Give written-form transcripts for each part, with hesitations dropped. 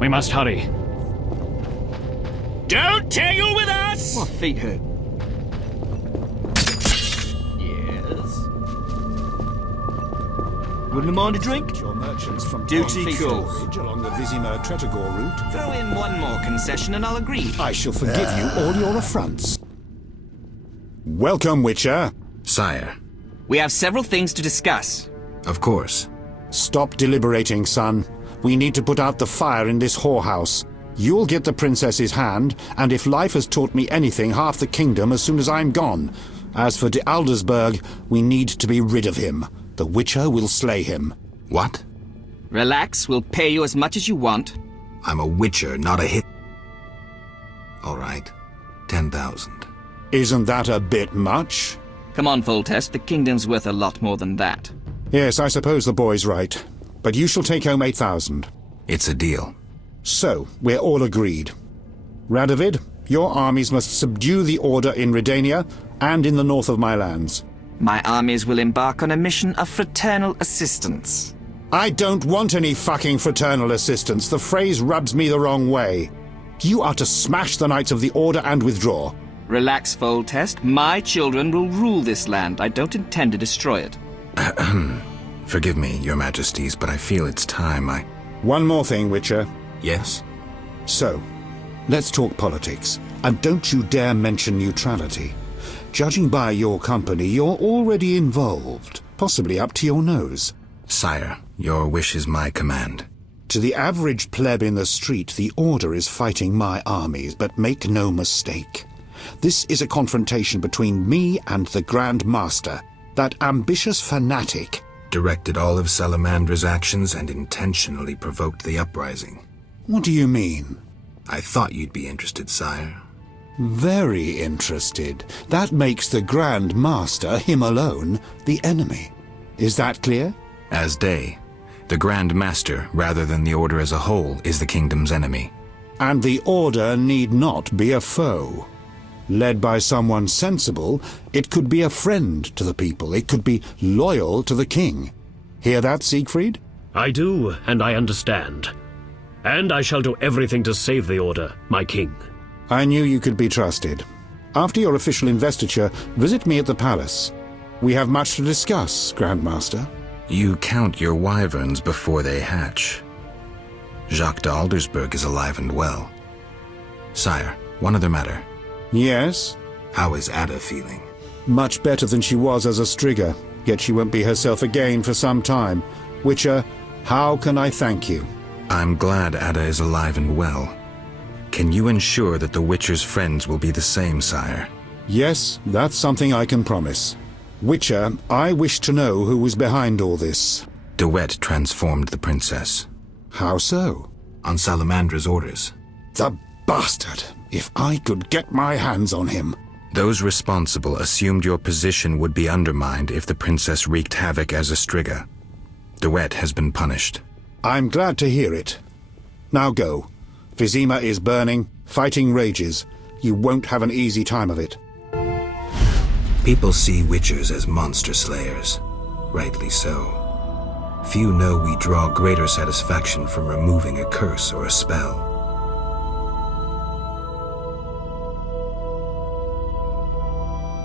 We must hurry. Don't tangle with us! My feet hurt. Yes. Wouldn't mind a drink? Your merchants from Duty Port calls. Storage along the Vizima-Tretogor route. Throw in one more concession and I'll agree. I shall forgive you all your affronts. Welcome, Witcher. Sire, We have several things to discuss. of course. Stop deliberating, son. We need to put out the fire in this whorehouse. You'll get the princess's hand, and if life has taught me anything, half the kingdom as soon as I'm gone. As for de Aldersberg, we need to be rid of him. The Witcher will slay him. What? Relax, we'll pay you as much as you want. I'm a witcher, not a hit. All right. 10,000. Isn't that a bit much? Come on, Foltest, the kingdom's worth a lot more than that. Yes, I suppose the boy's right. But you shall take home 8,000. It's a deal. So, we're all agreed. Radovid, your armies must subdue the Order in Redania and in the north of my lands. My armies will embark on a mission of fraternal assistance. I don't want any fucking fraternal assistance. The phrase rubs me the wrong way. You are to smash the Knights of the Order and withdraw. Relax, Foltest. My children will rule this land. I don't intend to destroy it. Forgive me, your majesties, but I feel it's time One more thing, Witcher. Yes? So, let's talk politics. And don't you dare mention neutrality. Judging by your company, you're already involved, possibly up to your nose. Sire, your wish is my command. To the average pleb in the street, the Order is fighting my armies, but make no mistake. This is a confrontation between me and the Grand Master, that ambitious fanatic. Directed all of Salamandra's actions and intentionally provoked the uprising. What do you mean? I thought you'd be interested, sire. Very interested. That makes the Grand Master, him alone, the enemy. Is that clear? As day, the Grand Master, rather than the Order as a whole, is the kingdom's enemy. And the Order need not be a foe. Led by someone sensible, it could be a friend to the people. It could be loyal to the king. Hear that, Siegfried? I do, and I understand. And I shall do everything to save the Order, my king. I knew you could be trusted. After your official investiture, visit me at the palace. We have much to discuss, Grand Master. You count your wyverns before they hatch. Jacques de Aldersberg is alive and well. Sire, one other matter. Yes? How is Ada feeling? Much better than she was as a Striga, yet she won't be herself again for some time. Witcher, how can I thank you? I'm glad Ada is alive and well. Can you ensure that the Witcher's friends will be the same, sire? Yes, that's something I can promise. Witcher, I wish to know who was behind all this. De Wet transformed the princess. How so? On Salamandra's orders. The bastard! If I could get my hands on him. Those responsible assumed your position would be undermined if the princess wreaked havoc as a Striga. De Wet has been punished. I'm glad to hear it. Now go. Vizima is burning, fighting rages. You won't have an easy time of it. People see Witchers as monster slayers. Rightly so. Few know we draw greater satisfaction from removing a curse or a spell.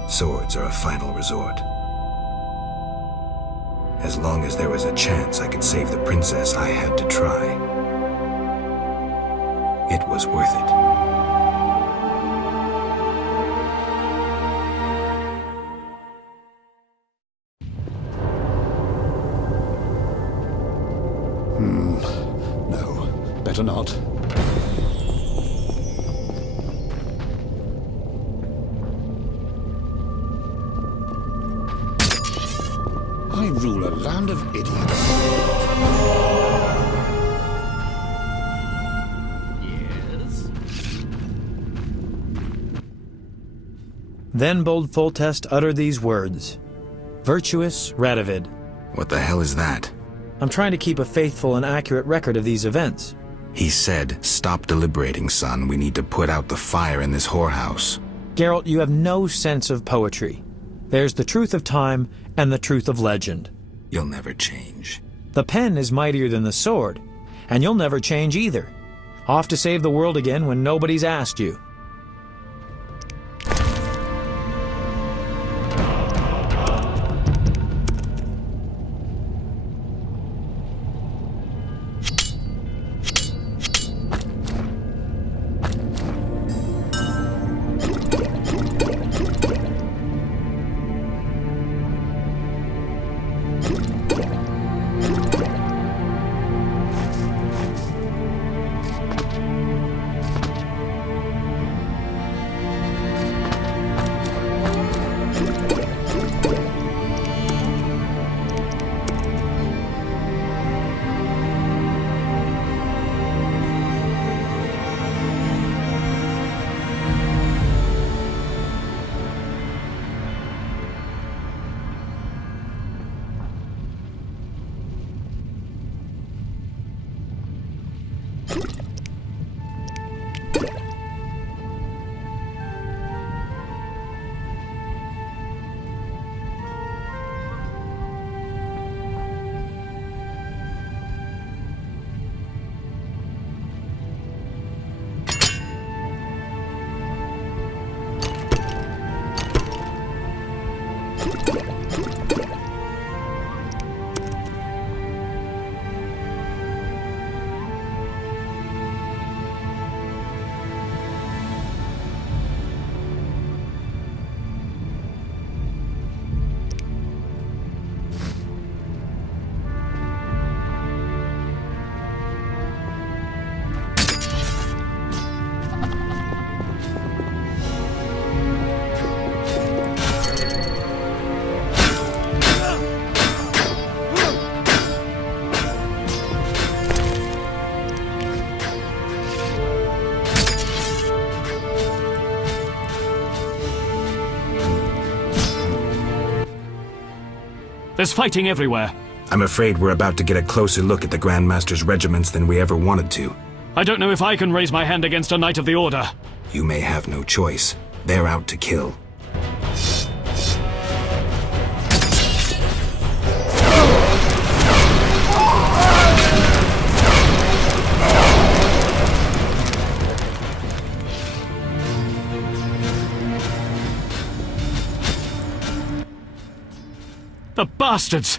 Swords are a final resort. As long as there was a chance I could save the princess, I had to try. It was worth it. No, better not. I rule a land of idiots. Yes? Then bold Foltest uttered these words. Virtuous Radovid. What the hell is that? I'm trying to keep a faithful and accurate record of these events. He said, "Stop deliberating, son. We need to put out the fire in this whorehouse." Geralt, you have no sense of poetry. There's the truth of time and the truth of legend. You'll never change. The pen is mightier than the sword, and you'll never change either. Off to save the world again when nobody's asked you. There's fighting everywhere. I'm afraid we're about to get a closer look at the Grand Master's regiments than we ever wanted to. I don't know if I can raise my hand against a Knight of the Order. You may have no choice. They're out to kill. The bastards!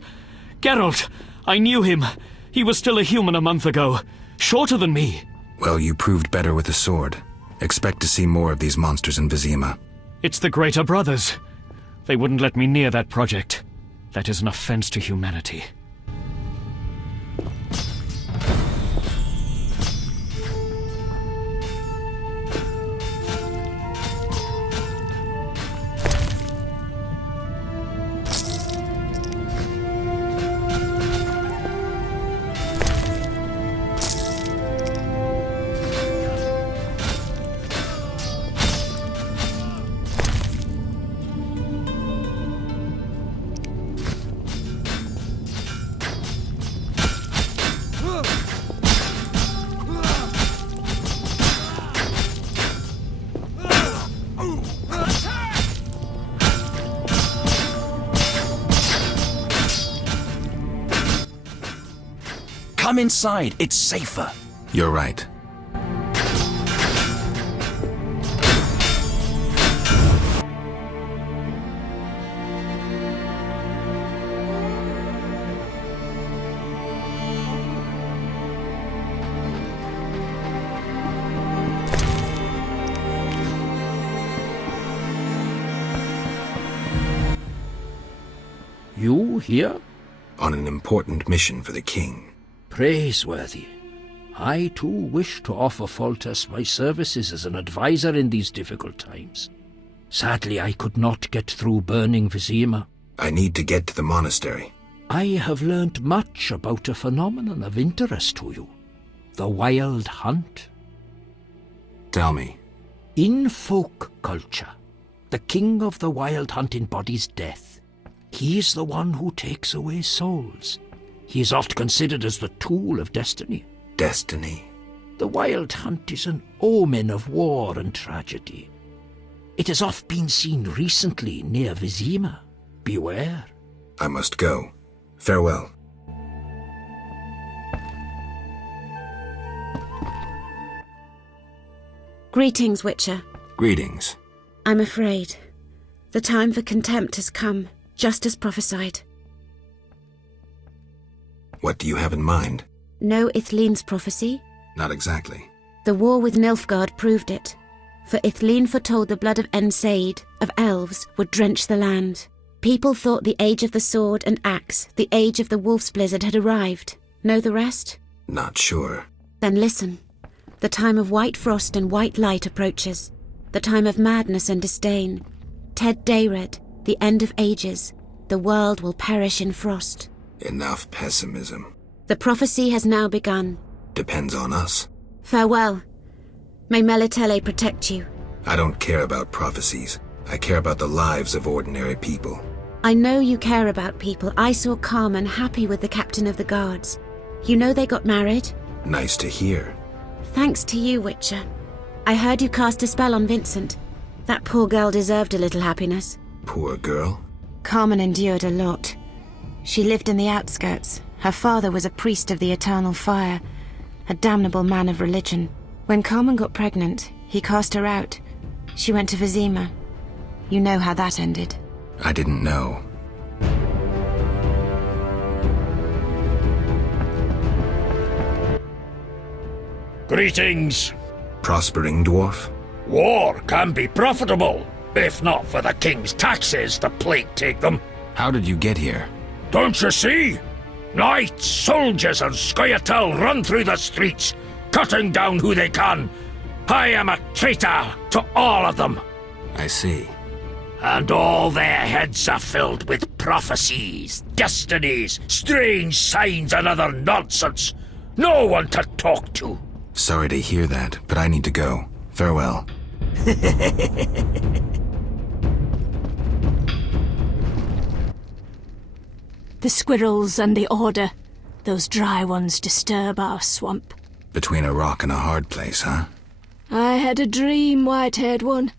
Geralt! I knew him. He was still a human a month ago. Shorter than me. Well, you proved better with the sword. Expect to see more of these monsters in Vizima. It's the Greater Brothers. They wouldn't let me near that project. That is an offense to humanity. Come inside, it's safer. You're right. You here? On an important mission for the king. Praiseworthy. I too wish to offer Foltest my services as an advisor in these difficult times. Sadly, I could not get through burning Vizima. I need to get to the monastery. I have learned much about a phenomenon of interest to you. The Wild Hunt. Tell me. In folk culture, the king of the Wild Hunt embodies death. He is the one who takes away souls. He is oft considered as the tool of destiny. Destiny. The Wild Hunt is an omen of war and tragedy. It has oft been seen recently near Vizima. Beware. I must go. Farewell. Greetings, Witcher. Greetings. I'm afraid. The time for contempt has come, just as prophesied. What do you have in mind? Know Ithleen's prophecy? Not exactly. The war with Nilfgaard proved it. For Ithleen foretold the blood of Ensaid, of elves, would drench the land. People thought the age of the sword and axe, the age of the wolf's blizzard had arrived. Know the rest? Not sure. Then listen. The time of white frost and white light approaches. The time of madness and disdain. Ted Dayred, the end of ages. The world will perish in frost. Enough pessimism. The prophecy has now begun. Depends on us. Farewell. May Melitele protect you. I don't care about prophecies. I care about the lives of ordinary people. I know you care about people. I saw Carmen happy with the captain of the guards. You know they got married? Nice to hear. Thanks to you, Witcher. I heard you cast a spell on Vincent. That poor girl deserved a little happiness. Poor girl? Carmen endured a lot. She lived in the outskirts. Her father was a priest of the Eternal Fire, a damnable man of religion. When Carmen got pregnant, he cast her out. She went to Vizima. You know how that ended. I didn't know. Greetings. Prospering dwarf? War can be profitable. If not for the king's taxes, the plague take them. How did you get here? Don't you see? Knights, soldiers, and Scoia'tael run through the streets, cutting down who they can. I am a traitor to all of them. I see. And all their heads are filled with prophecies, destinies, strange signs, and other nonsense. No one to talk to. Sorry to hear that, but I need to go. Farewell. The squirrels and the order. Those dry ones disturb our swamp. Between a rock and a hard place, huh? I had a dream, white-haired one.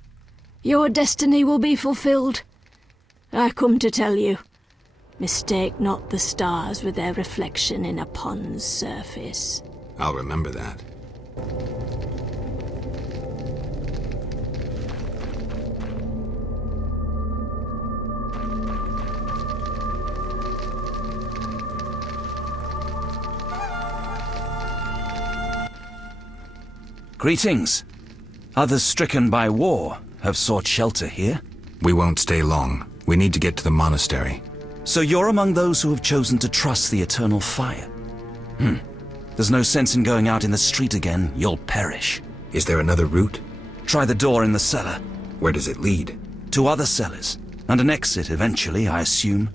Your destiny will be fulfilled. I come to tell you. Mistake not the stars with their reflection in a pond's surface. I'll remember that. Greetings. Others stricken by war have sought shelter here. We won't stay long. We need to get to the monastery. So you're among those who have chosen to trust the Eternal Fire. There's no sense in going out in the street again. You'll perish. Is there another route? Try the door in the cellar. Where does it lead? To other cellars, and an exit eventually, I assume.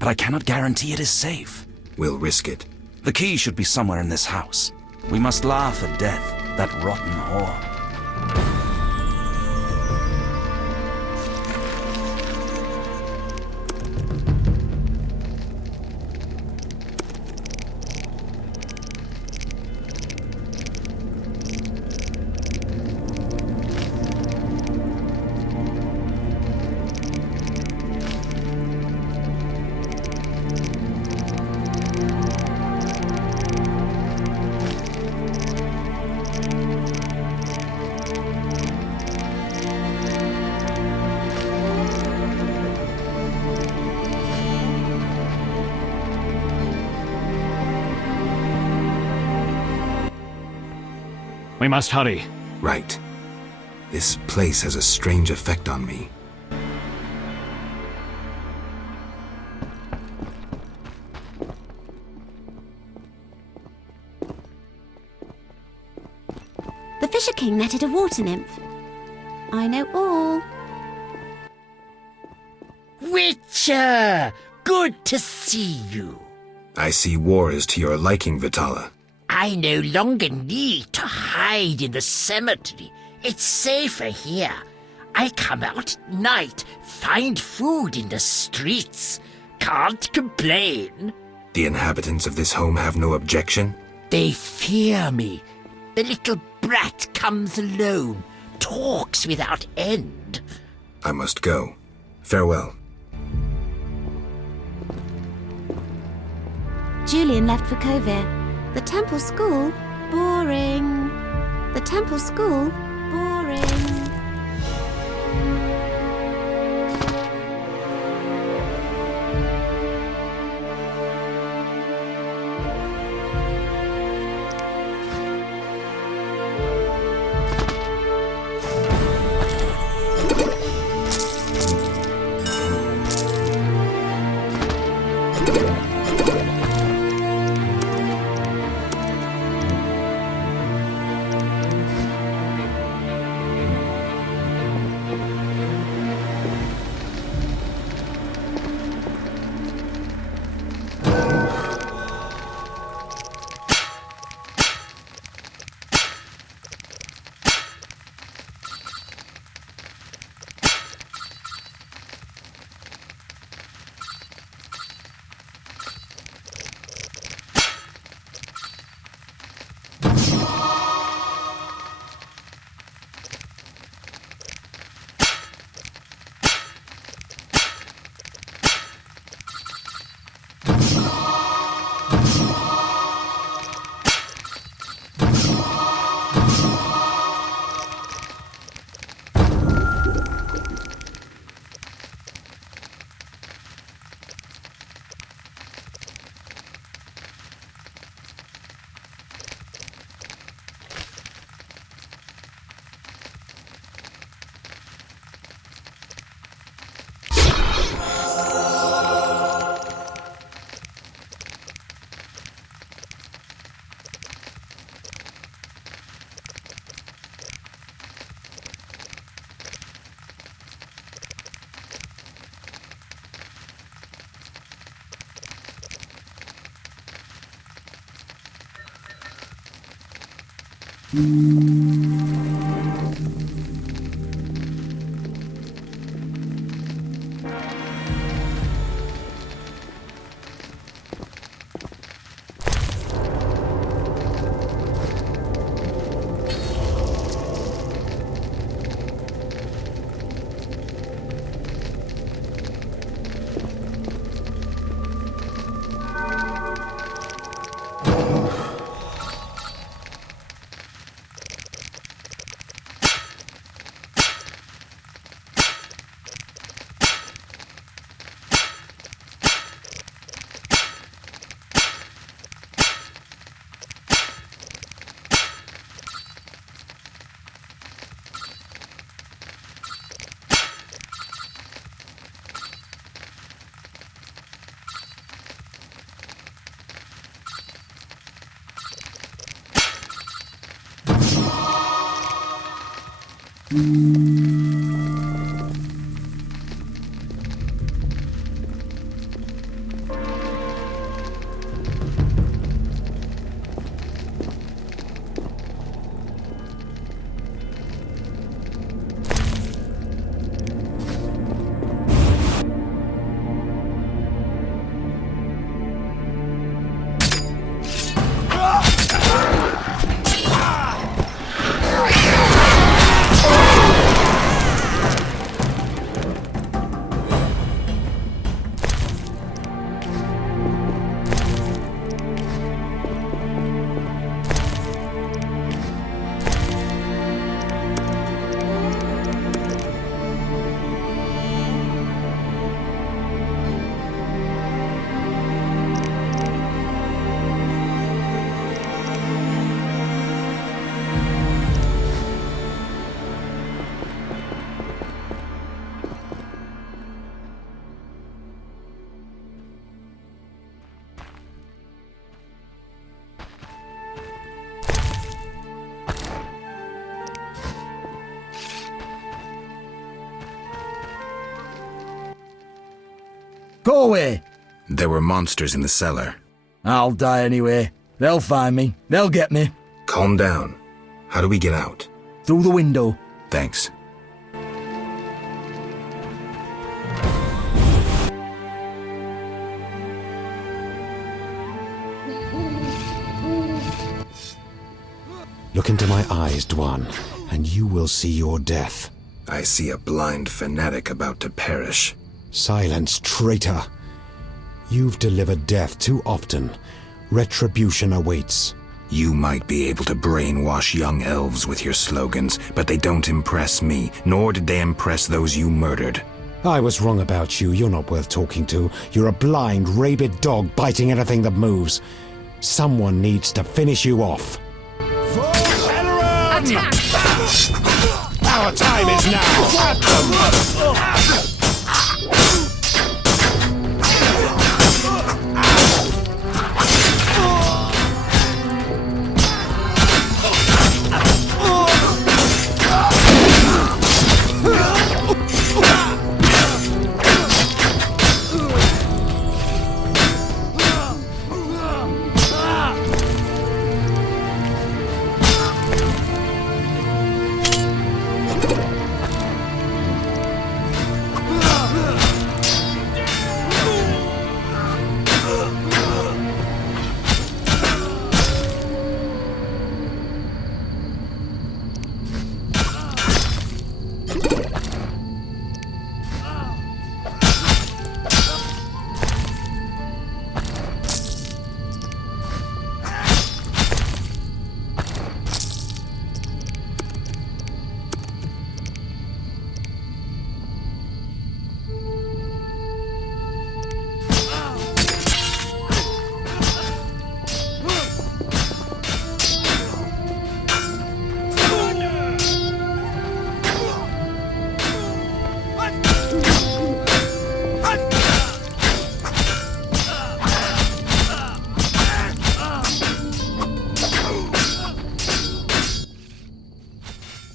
But I cannot guarantee it is safe. We'll risk it. The key should be somewhere in this house. We must laugh at death, that rotten whore. We must hurry. Right. This place has a strange effect on me. The Fisher King netted a water nymph. I know all. Witcher! Good to see you. I see war is to your liking, Vitala. I no longer need to hide in the cemetery. It's safer here. I come out at night, find food in the streets. Can't complain. The inhabitants of this home have no objection? They fear me. The little brat comes alone, talks without end. I must go. Farewell. Julian left for Kovir. The temple school? Boring. The temple school? Boring. Go away! There were monsters in the cellar. I'll die anyway. They'll find me. They'll get me. Calm down. How do we get out? Through the window. Thanks. Look into my eyes, Dwan, and you will see your death. I see a blind fanatic about to perish. Silence, traitor. You've delivered death too often. Retribution awaits. You might be able to brainwash young elves with your slogans, but they don't impress me, nor did they impress those you murdered. I was wrong about you. You're not worth talking to. You're a blind, rabid dog biting anything that moves. Someone needs to finish you off. Attack! Our time is now! At them!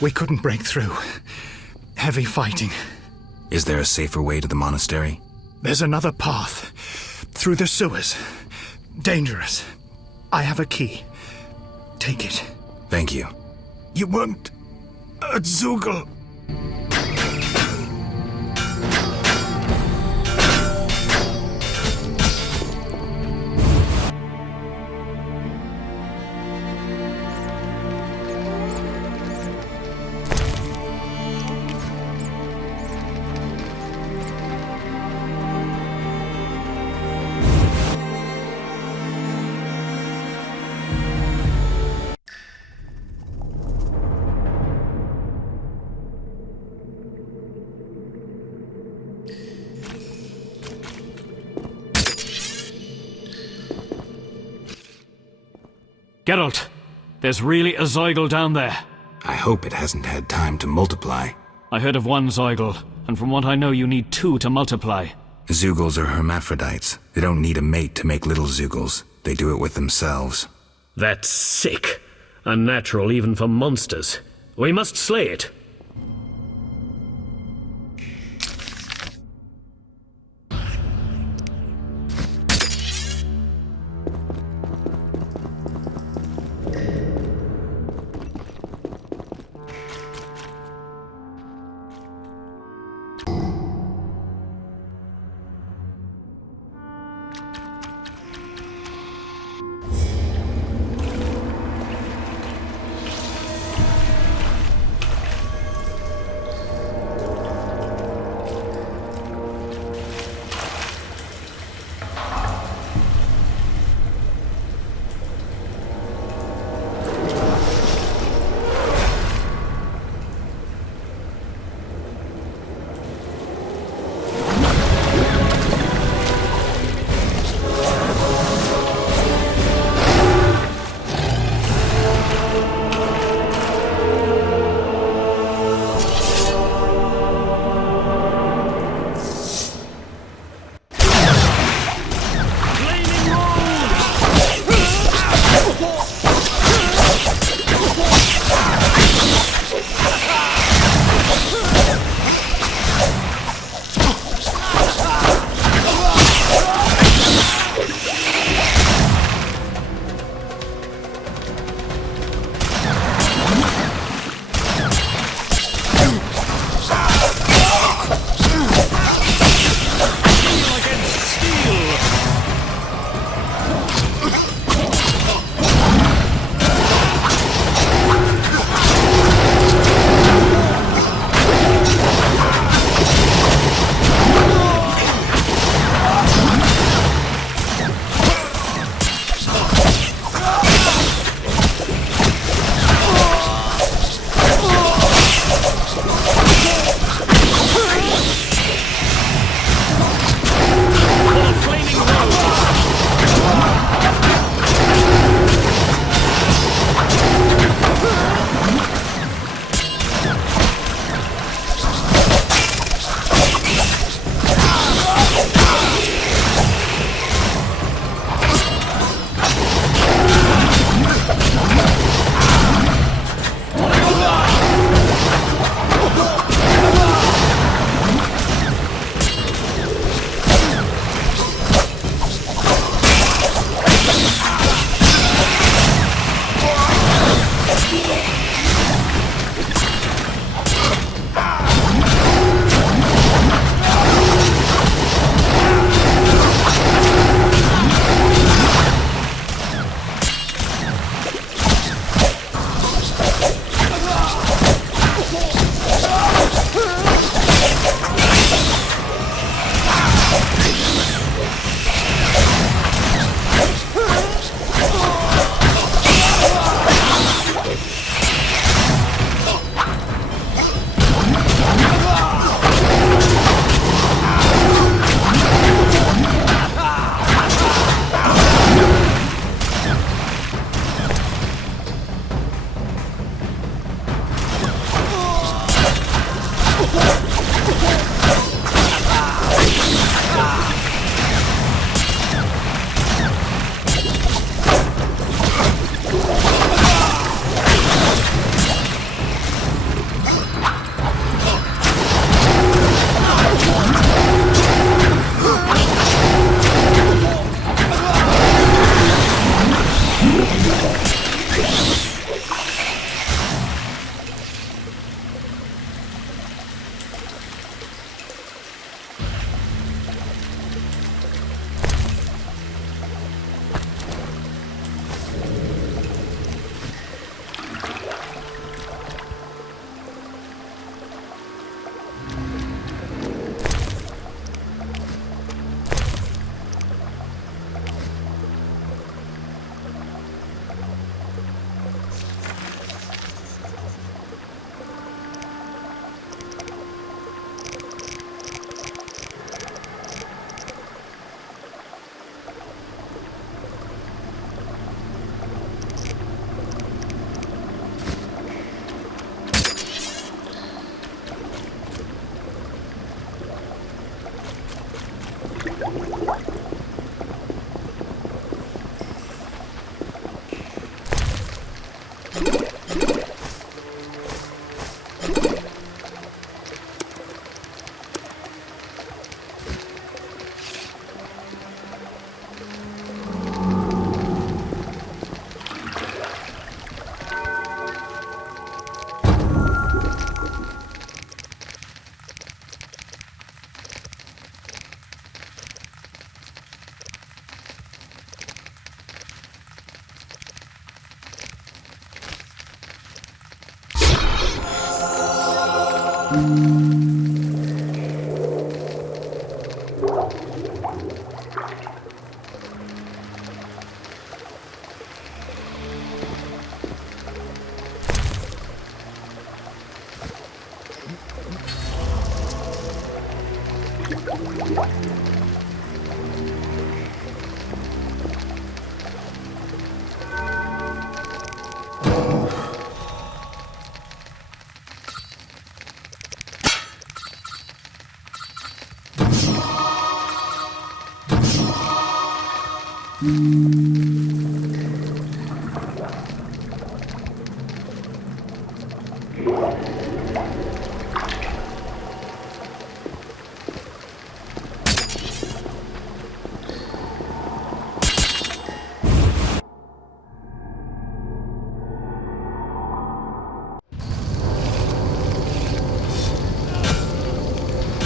We couldn't break through. Heavy fighting. Is there a safer way to the monastery? There's another path. Through the sewers. Dangerous. I have a key. Take it. Thank you. You weren't a Zugel. Geralt, there's really a Zeugel down there. I hope it hasn't had time to multiply. I heard of one Zeugel, and from what I know you need 2 to multiply. Zeugels are hermaphrodites. They don't need a mate to make little Zeugels. They do it with themselves. That's sick. Unnatural even for monsters. We must slay it.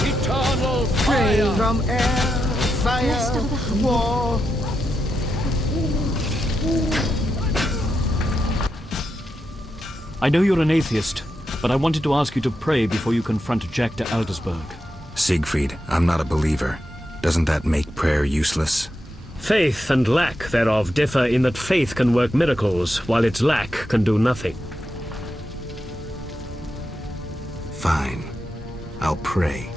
Eternal fire from air, fire, war. I know you're an atheist, but I wanted to ask you to pray before you confront Jack de Aldersberg. Siegfried, I'm not a believer. Doesn't that make prayer useless? Faith and lack thereof differ in that faith can work miracles, while its lack can do nothing. Fine. I'll pray.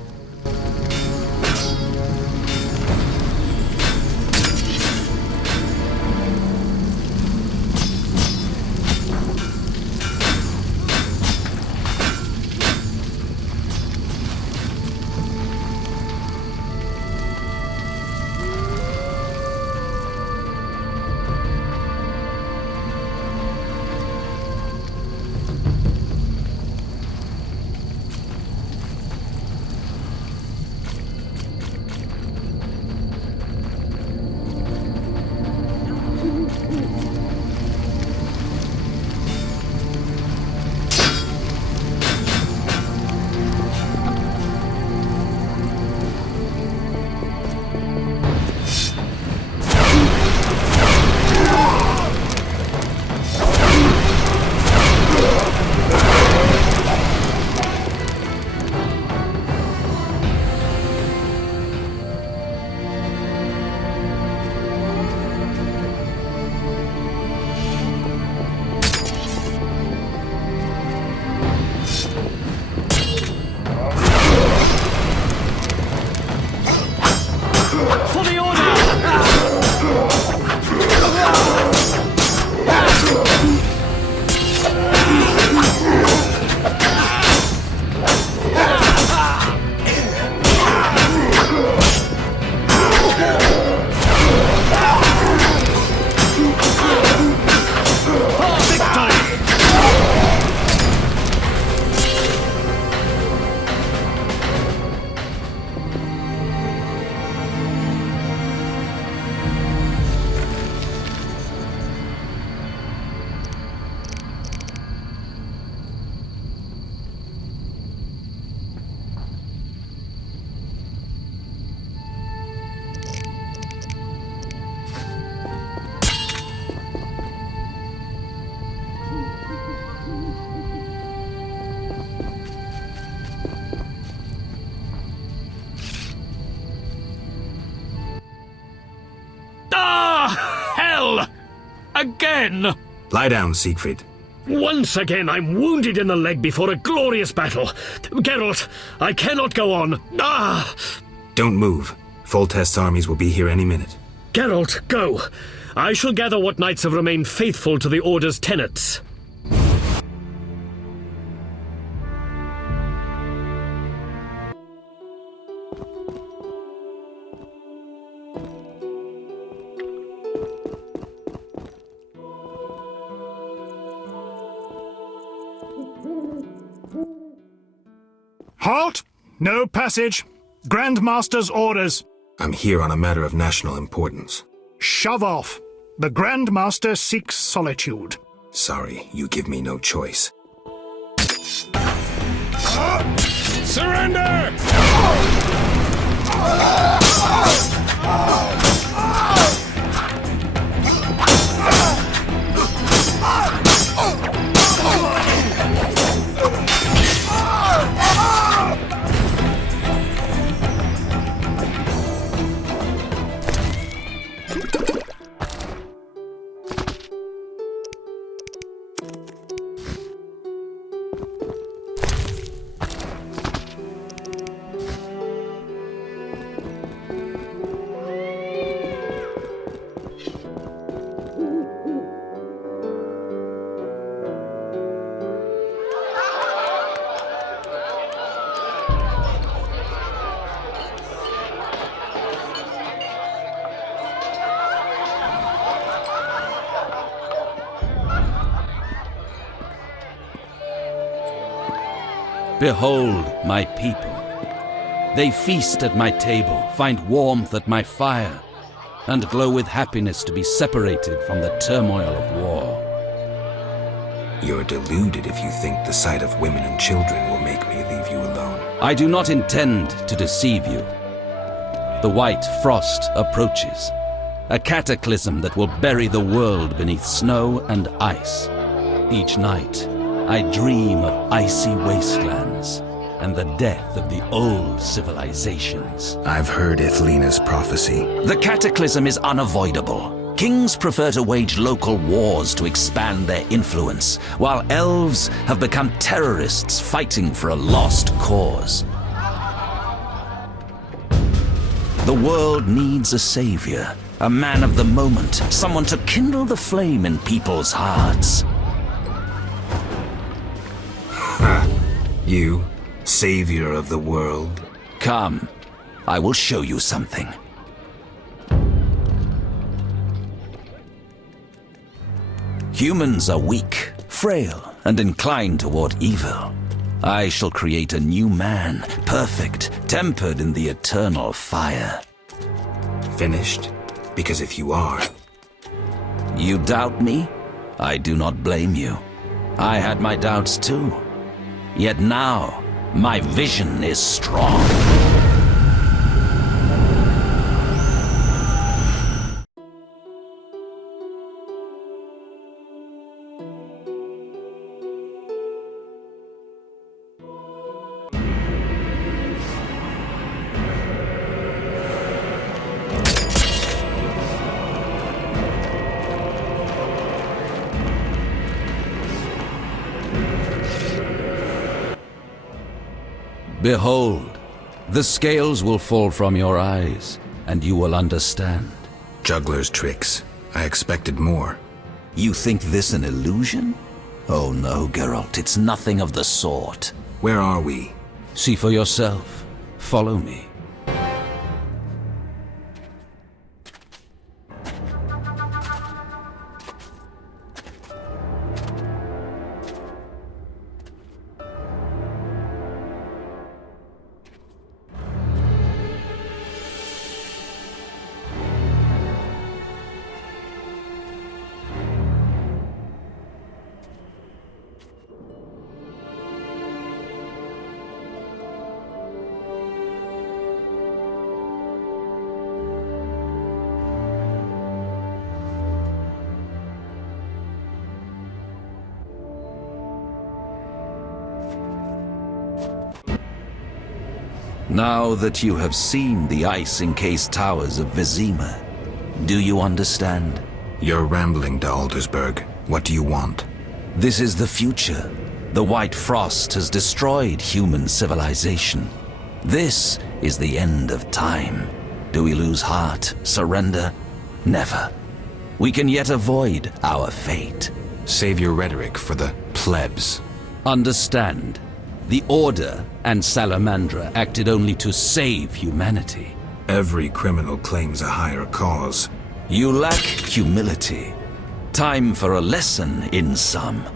Again! Lie down, Siegfried. Once again I'm wounded in the leg before a glorious battle. Geralt, I cannot go on. Don't move. Foltest's armies will be here any minute. Geralt, go. I shall gather what knights have remained faithful to the Order's tenets. Halt! No passage. Grand Master's orders. I'm here on a matter of national importance. Shove off. The Grand Master seeks solitude. Sorry, you give me no choice. Surrender! Behold my people. They feast at my table, find warmth at my fire, and glow with happiness to be separated from the turmoil of war. You're deluded if you think the sight of women and children will make me leave you alone. I do not intend to deceive you. The white frost approaches, a cataclysm that will bury the world beneath snow and ice. Each night, I dream of icy wastelands and the death of the old civilizations. I've heard Ithlina's prophecy. The cataclysm is unavoidable. Kings prefer to wage local wars to expand their influence, while elves have become terrorists fighting for a lost cause. The world needs a savior, a man of the moment, someone to kindle the flame in people's hearts. You, savior of the world? Come, I will show you something. Humans are weak, frail, and inclined toward evil. I shall create a new man, perfect, tempered in the eternal fire. Finished? Because if you are... You doubt me? I do not blame you. I had my doubts too. Yet now, my vision is strong. Behold, the scales will fall from your eyes, and you will understand. Juggler's tricks. I expected more. You think this an illusion? Oh no, Geralt, it's nothing of the sort. Where are we? See for yourself. Follow me. Now that you have seen the ice-encased towers of Vizima, do you understand? You're rambling to Aldersberg. What do you want? This is the future. The White Frost has destroyed human civilization. This is the end of time. Do we lose heart, surrender? Never. We can yet avoid our fate. Save your rhetoric for the plebs. Understand. The Order and Salamandra acted only to save humanity. Every criminal claims a higher cause. You lack humility. Time for a lesson in some.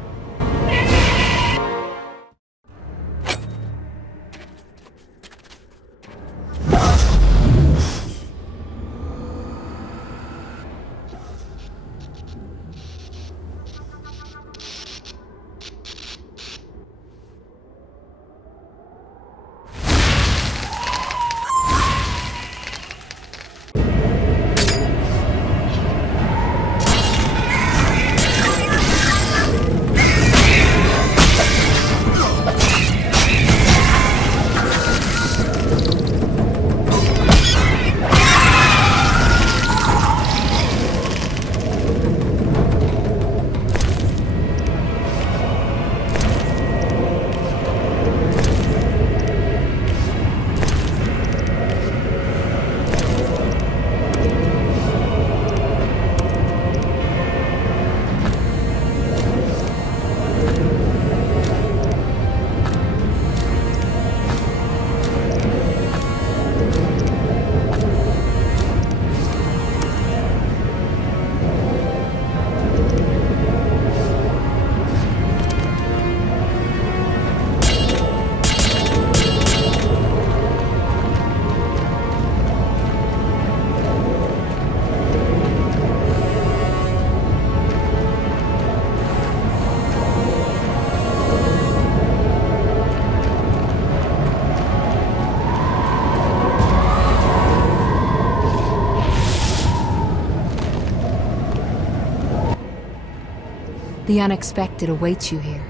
The unexpected awaits you here.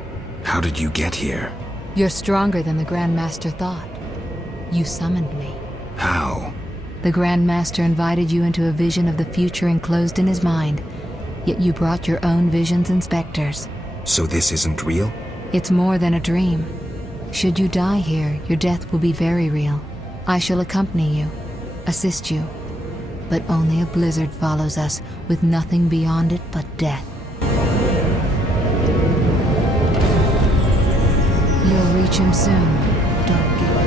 How did you get here? You're stronger than the Grand Master thought. You summoned me. How? The Grand Master invited you into a vision of the future enclosed in his mind, yet you brought your own visions and specters. So this isn't real? It's more than a dream. Should you die here, your death will be very real. I shall accompany you, assist you. But only a blizzard follows us, with nothing beyond it but death. You'll reach him soon. Don't give up.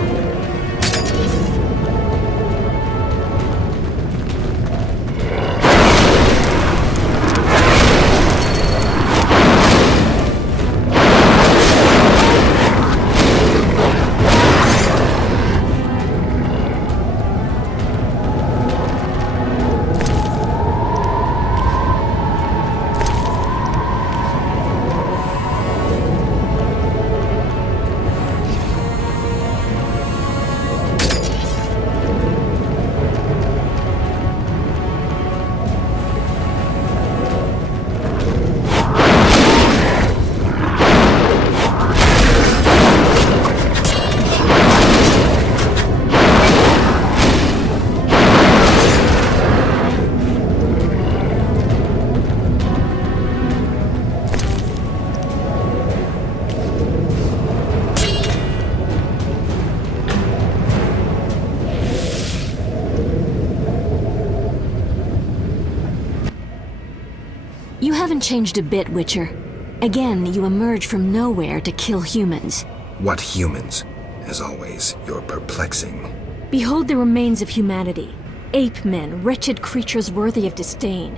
You haven't changed a bit, Witcher. Again, you emerge from nowhere to kill humans. What humans? As always, you're perplexing. Behold the remains of humanity. Ape men, wretched creatures worthy of disdain.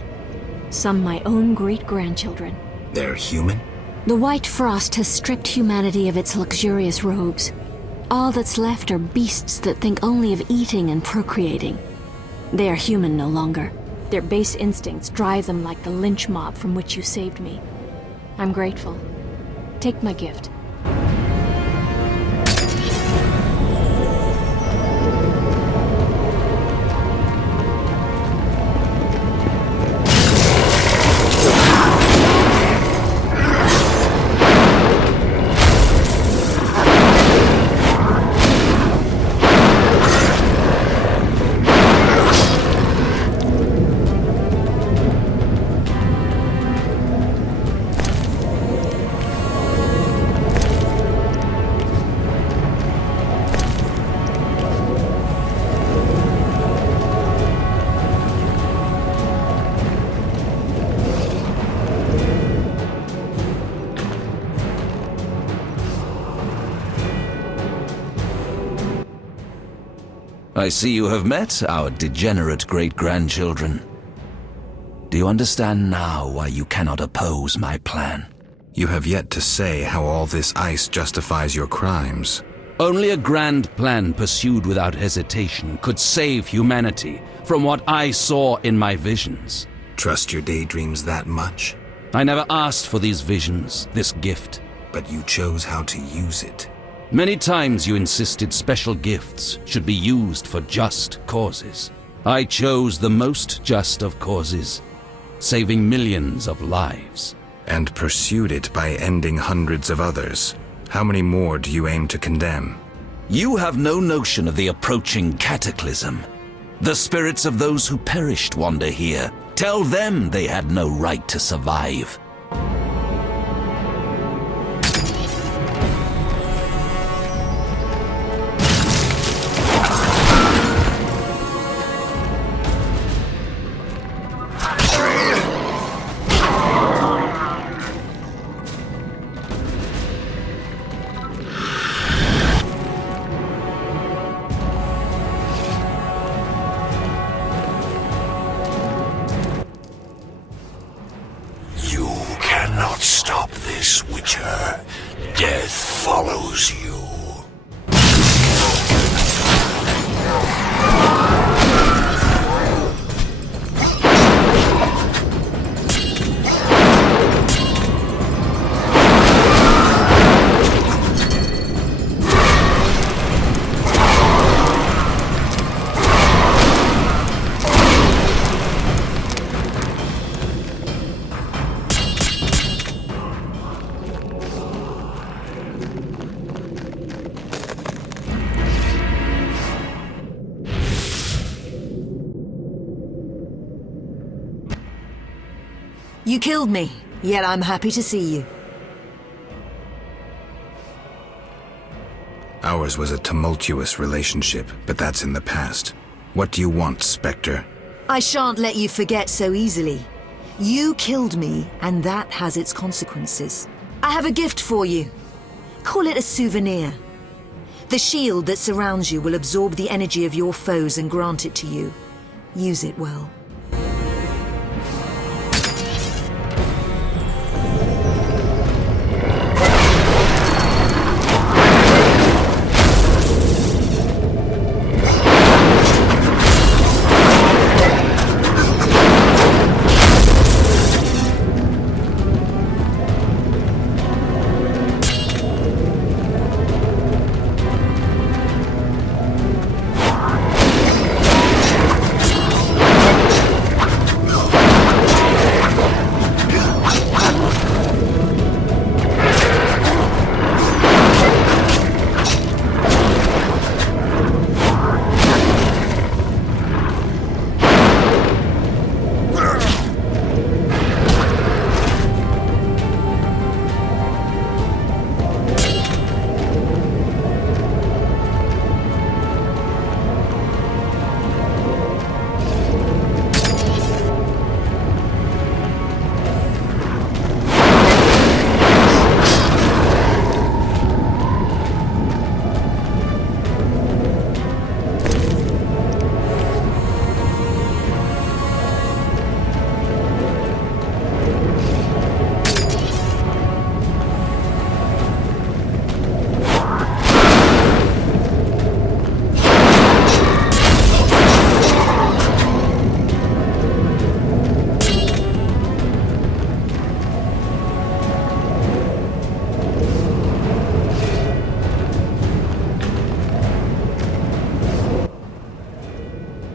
Some my own great-grandchildren. They're human? The White Frost has stripped humanity of its luxurious robes. All that's left are beasts that think only of eating and procreating. They are human no longer. Their base instincts drive them like the lynch mob from which you saved me. I'm grateful. Take my gift. I see you have met our degenerate great-grandchildren. Do you understand now why you cannot oppose my plan? You have yet to say how all this ice justifies your crimes. Only a grand plan pursued without hesitation could save humanity from what I saw in my visions. Trust your daydreams that much? I never asked for these visions, this gift. But you chose how to use it. Many times you insisted special gifts should be used for just causes. I chose the most just of causes, saving millions of lives. And pursued it by ending hundreds of others. How many more do you aim to condemn? You have no notion of the approaching cataclysm. The spirits of those who perished wander here. Tell them they had no right to survive. Death follows you. You killed me, yet I'm happy to see you. Ours was a tumultuous relationship, but that's in the past. What do you want, Spectre? I shan't let you forget so easily. You killed me, and that has its consequences. I have a gift for you. Call it a souvenir. The shield that surrounds you will absorb the energy of your foes and grant it to you. Use it well.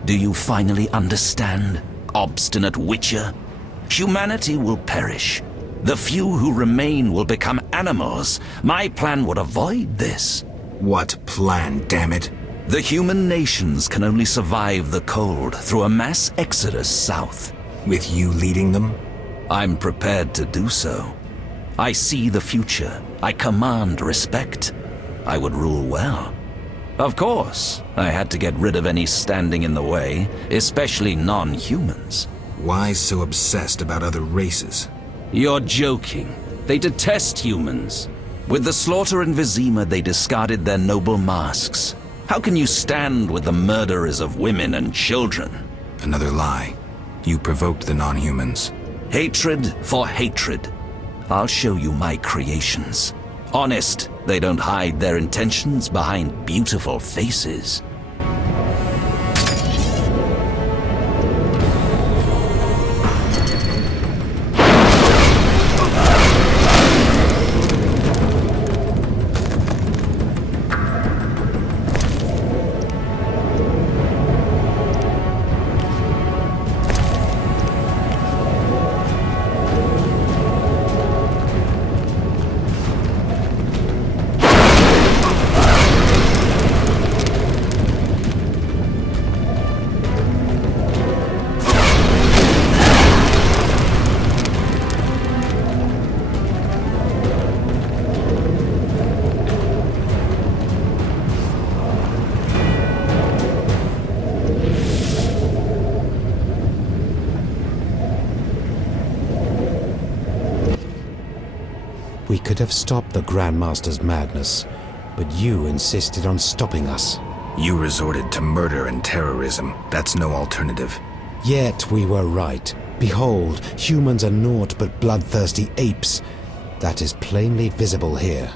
Do you finally understand, obstinate Witcher? Humanity will perish. The few who remain will become animals. My plan would avoid this. What plan, damn it? The human nations can only survive the cold through a mass exodus south. With you leading them? I'm prepared to do so. I see the future. I command respect. I would rule well. Of course, I had to get rid of any standing in the way, especially non-humans. Why so obsessed about other races? You're joking. They detest humans. With the slaughter in Vizima, they discarded their noble masks. How can you stand with the murderers of women and children? Another lie. You provoked the non-humans. Hatred for hatred. I'll show you my creations. Honest, they don't hide their intentions behind beautiful faces. We could have stopped the Grandmaster's madness, but you insisted on stopping us. You resorted to murder and terrorism. That's no alternative. Yet we were right. Behold, humans are naught but bloodthirsty apes. That is plainly visible here.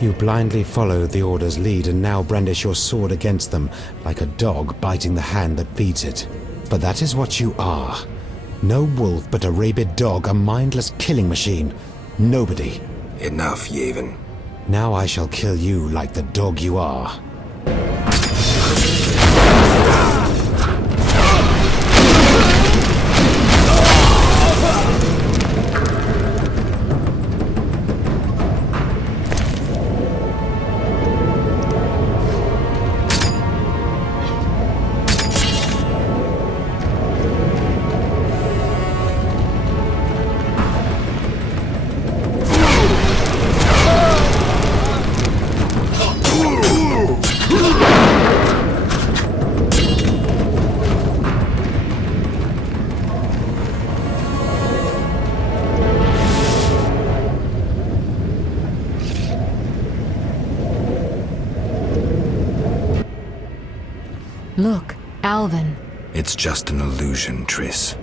You blindly followed the Order's lead and now brandish your sword against them, like a dog biting the hand that feeds it. But that is what you are. No wolf but a rabid dog, a mindless killing machine. Nobody. Enough, Yavin. Now I shall kill you like the dog you are. Look, Alvin. It's just an illusion, Triss.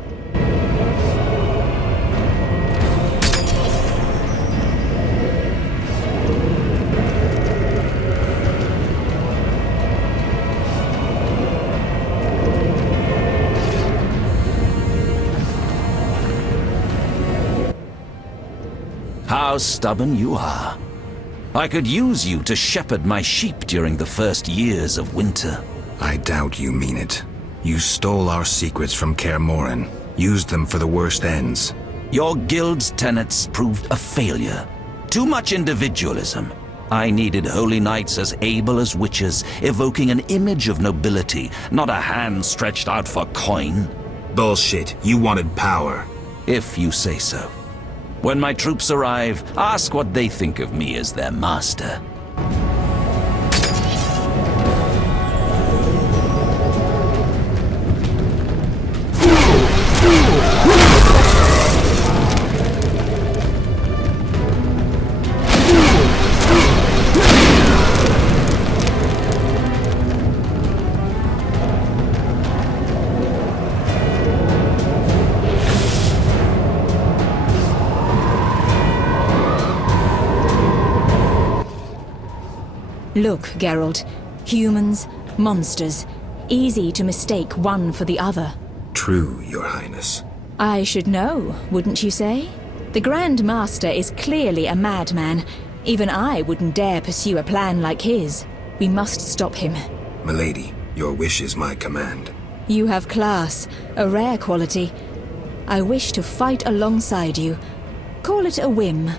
How stubborn you are. I could use you to shepherd my sheep during the first years of winter. I doubt you mean it. You stole our secrets from Kaer Morhen, used them for the worst ends. Your guild's tenets proved a failure. Too much individualism. I needed holy knights as able as witches, evoking an image of nobility, not a hand stretched out for coin. Bullshit. You wanted power. If you say so. When my troops arrive, ask what they think of me as their master. Look, Geralt. Humans, monsters. Easy to mistake one for the other. True, Your Highness. I should know, wouldn't you say? The Grand Master is clearly a madman. Even I wouldn't dare pursue a plan like his. We must stop him. Milady, your wish is my command. You have class, a rare quality. I wish to fight alongside you. Call it a whim.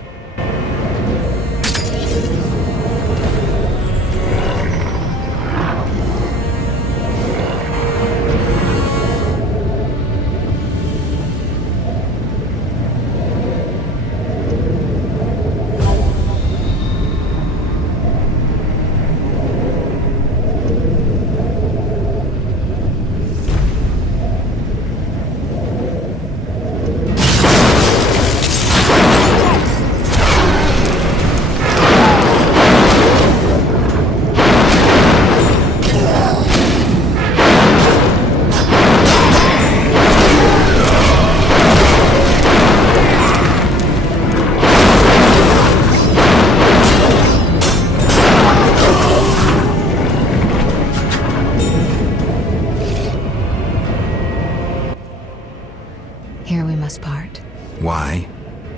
Here we must part. Why?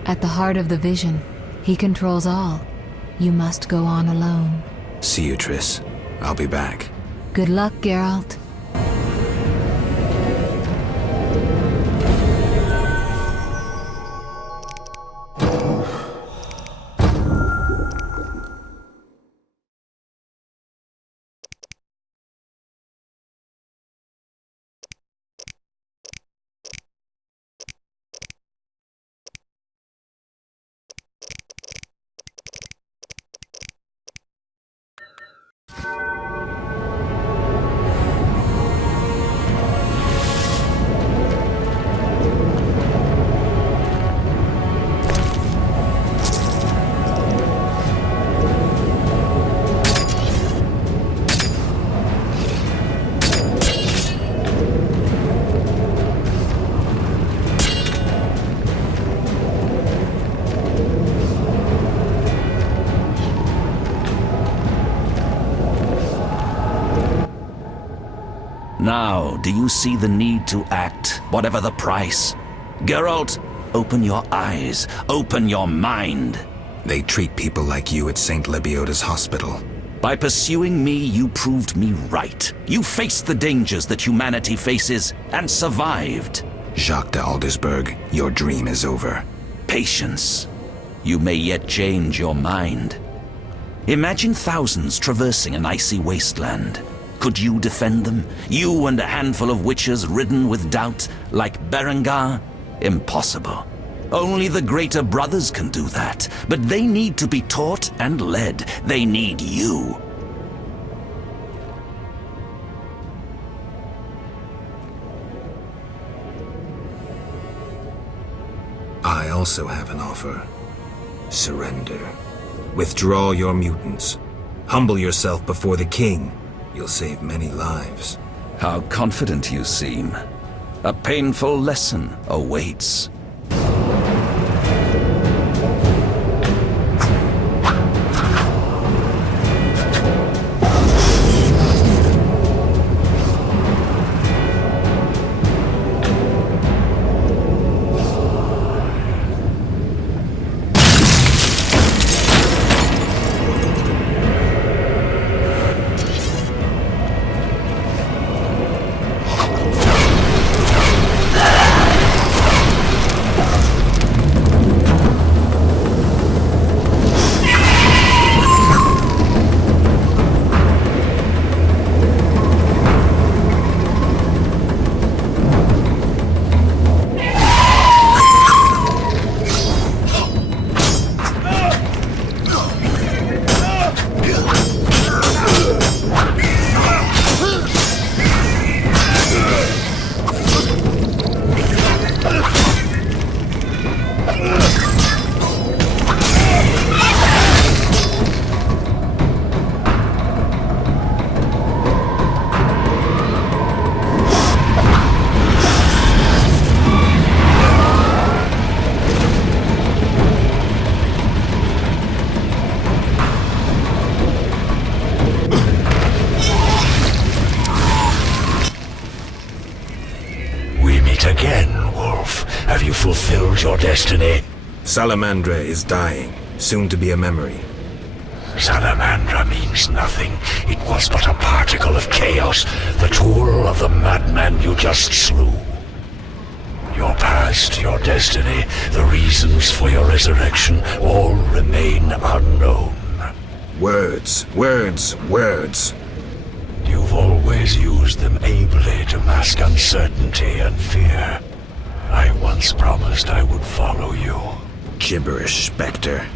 At the heart of the vision, he controls all. You must go on alone. See you, Triss. I'll be back. Good luck, Geralt. Now, do you see the need to act, whatever the price? Geralt, open your eyes, open your mind. They treat people like you at St. Lebioda's hospital. By pursuing me, you proved me right. You faced the dangers that humanity faces, and survived. Jacques de Aldersberg, your dream is over. Patience. You may yet change your mind. Imagine thousands traversing an icy wasteland. Could you defend them? You and a handful of witches ridden with doubt, like Berengar? Impossible. Only the greater brothers can do that. But they need to be taught and led. They need you. I also have an offer. Surrender. Withdraw your mutants. Humble yourself before the king. You'll save many lives. How confident you seem. A painful lesson awaits. Fulfilled your destiny. Salamandra is dying, soon to be a memory. Salamandra means nothing. It was but a particle of chaos, the tool of the madman you just slew. Your past, your destiny, the reasons for your resurrection, all remain unknown. Words, words, words. You've always used them ably to mask uncertainty and fear. I once promised I would follow you. Gibberish, Spectre.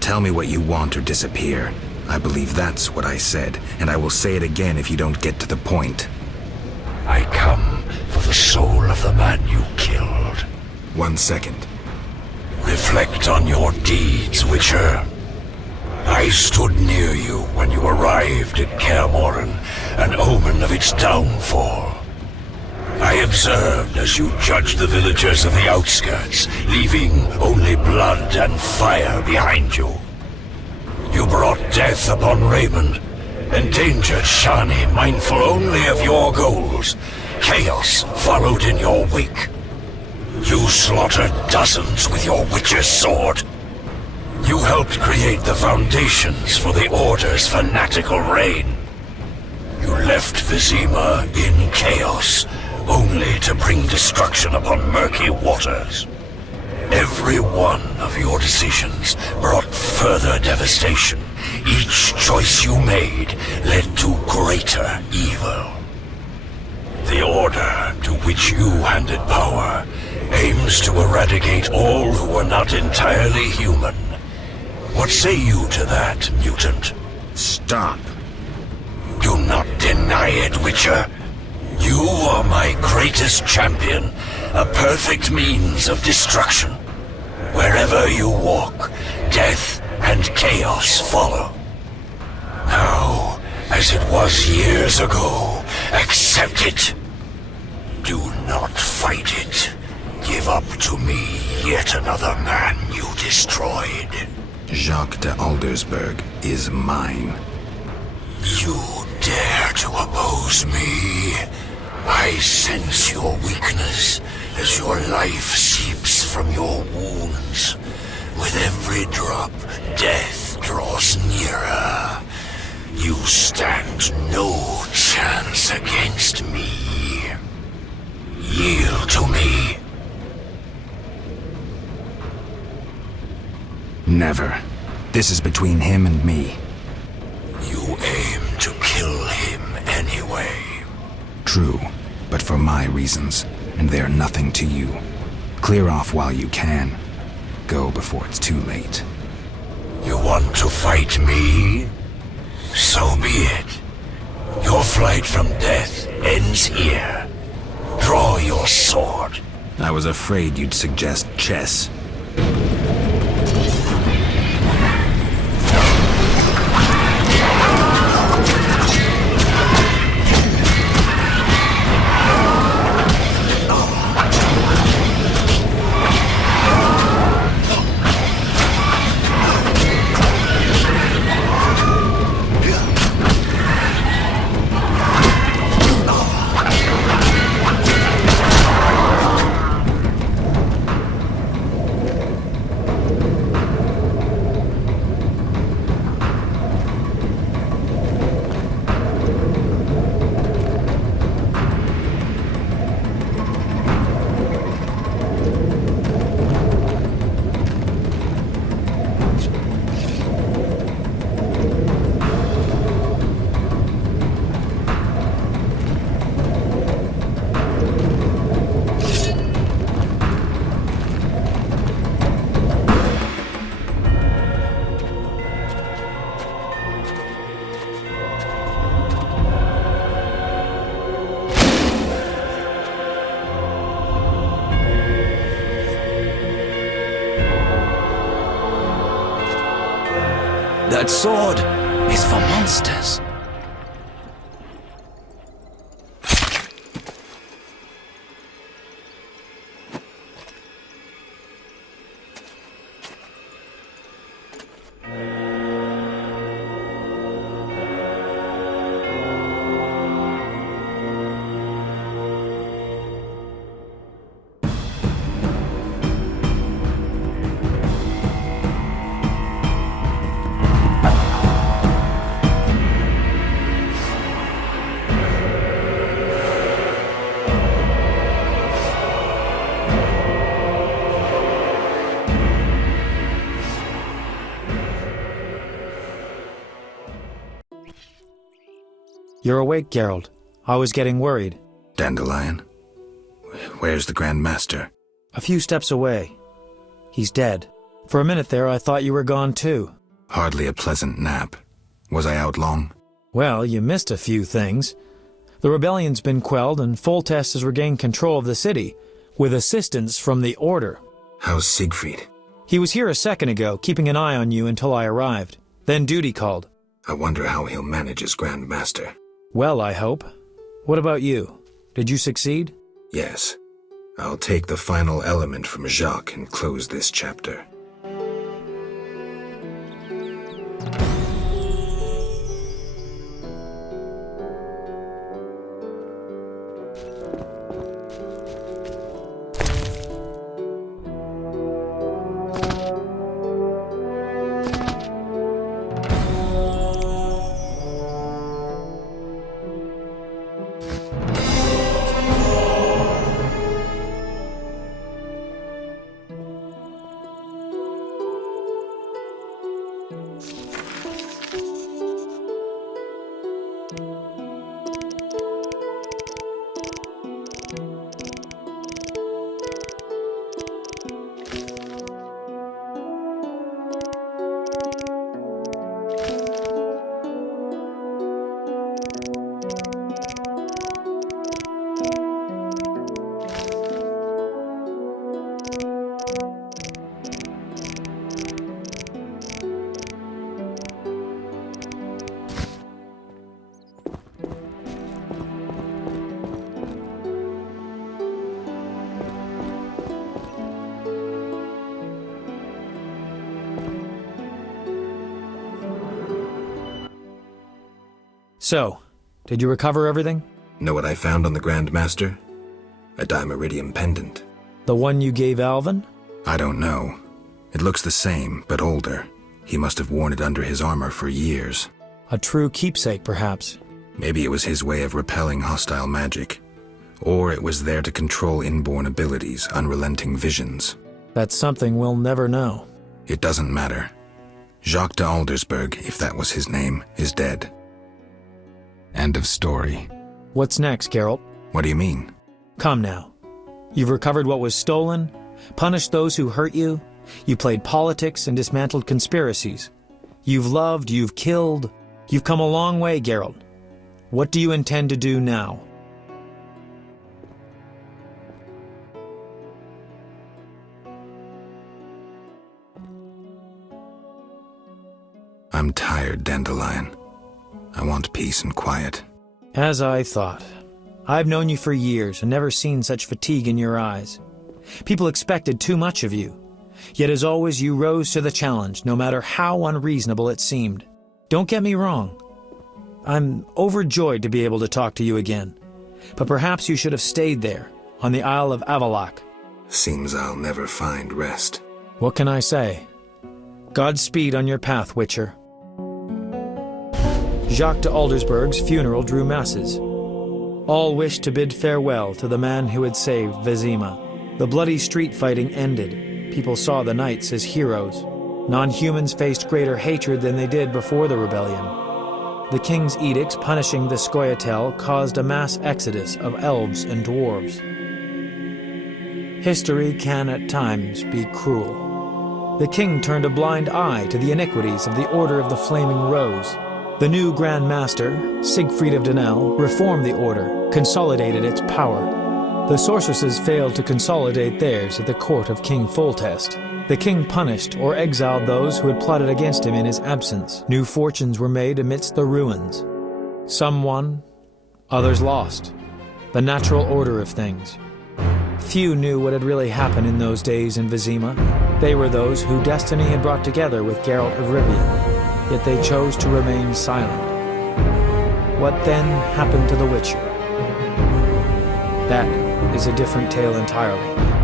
Tell me what you want or disappear. I believe that's what I said, and I will say it again if you don't get to the point. I come for the soul of the man you killed. 1 second. Reflect on your deeds, Witcher. I stood near you when you arrived at Kaer Morhen, an omen of its downfall. I observed as you judged the villagers of the outskirts, leaving only blood and fire behind you. You brought death upon Raymond, endangered Shani, mindful only of your goals. Chaos followed in your wake. You slaughtered dozens with your witcher's sword. You helped create the foundations for the Order's fanatical reign. You left Vizima in chaos, only to bring destruction upon murky waters. Every one of your decisions brought further devastation. Each choice you made led to greater evil. The Order to which you handed power aims to eradicate all who are not entirely human. What say you to that, mutant? Stop. Do not deny it, Witcher. You are my greatest champion, a perfect means of destruction. Wherever you walk, death and chaos follow. Now, as it was years ago, accept it. Do not fight it. Give up to me yet another man you destroyed. Jacques de Aldersberg is mine. You dare to oppose me? I sense your weakness as your life seeps from your wounds. With every drop, death draws nearer. You stand no chance against me. Yield to me. Never. This is between him and me. You aim to kill him anyway. True, but for my reasons, and they're nothing to you. Clear off while you can. Go before it's too late. You want to fight me? So be it. Your flight from death ends here. Draw your sword. I was afraid you'd suggest chess. That sword is for monsters. You're awake, Geralt. I was getting worried. Dandelion? Where's the Grand Master? A few steps away. He's dead. For a minute there, I thought you were gone too. Hardly a pleasant nap. Was I out long? Well, you missed a few things. The rebellion's been quelled and Foltest has regained control of the city, with assistance from the Order. How's Siegfried? He was here a second ago, keeping an eye on you until I arrived. Then duty called. I wonder how he'll manage as Grand Master. Well, I hope. What about you? Did you succeed? Yes. I'll take the final element from Jacques and close this chapter. So, did you recover everything? Know what I found on the Grand Master? A Dimeridium pendant. The one you gave Alvin? I don't know. It looks the same, but older. He must have worn it under his armor for years. A true keepsake, perhaps. Maybe it was his way of repelling hostile magic. Or it was there to control inborn abilities, unrelenting visions. That's something we'll never know. It doesn't matter. Jacques de Aldersberg, if that was his name, is dead. End of story. What's next, Geralt? What do you mean? Come now. You've recovered what was stolen, punished those who hurt you, you played politics and dismantled conspiracies. You've loved, you've killed. You've come a long way, Geralt. What do you intend to do now? I'm tired, Dandelion. I want peace and quiet. As I thought. I've known you for years and never seen such fatigue in your eyes. People expected too much of you. Yet as always, you rose to the challenge, no matter how unreasonable it seemed. Don't get me wrong. I'm overjoyed to be able to talk to you again. But perhaps you should have stayed there, on the Isle of Avallac'h. Seems I'll never find rest. What can I say? Godspeed on your path, Witcher. Jacques de Aldersberg's funeral drew masses. All wished to bid farewell to the man who had saved Vizima. The bloody street fighting ended. People saw the knights as heroes. Non-humans faced greater hatred than they did before the rebellion. The king's edicts punishing the Scoia'tael caused a mass exodus of elves and dwarves. History can at times be cruel. The king turned a blind eye to the iniquities of the Order of the Flaming Rose. The new Grand Master, Siegfried of Dunel, reformed the Order, consolidated its power. The sorceresses failed to consolidate theirs at the court of King Foltest. The king punished or exiled those who had plotted against him in his absence. New fortunes were made amidst the ruins. Some won, others lost. The natural order of things. Few knew what had really happened in those days in Vizima. They were those who destiny had brought together with Geralt of Rivia, yet they chose to remain silent. What then happened to the Witcher? That is a different tale entirely.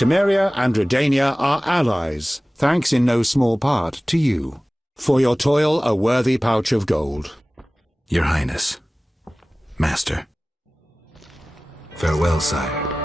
Temeria and Redania are allies, thanks in no small part to you. For your toil, a worthy pouch of gold. Your Highness. Master. Farewell, sire.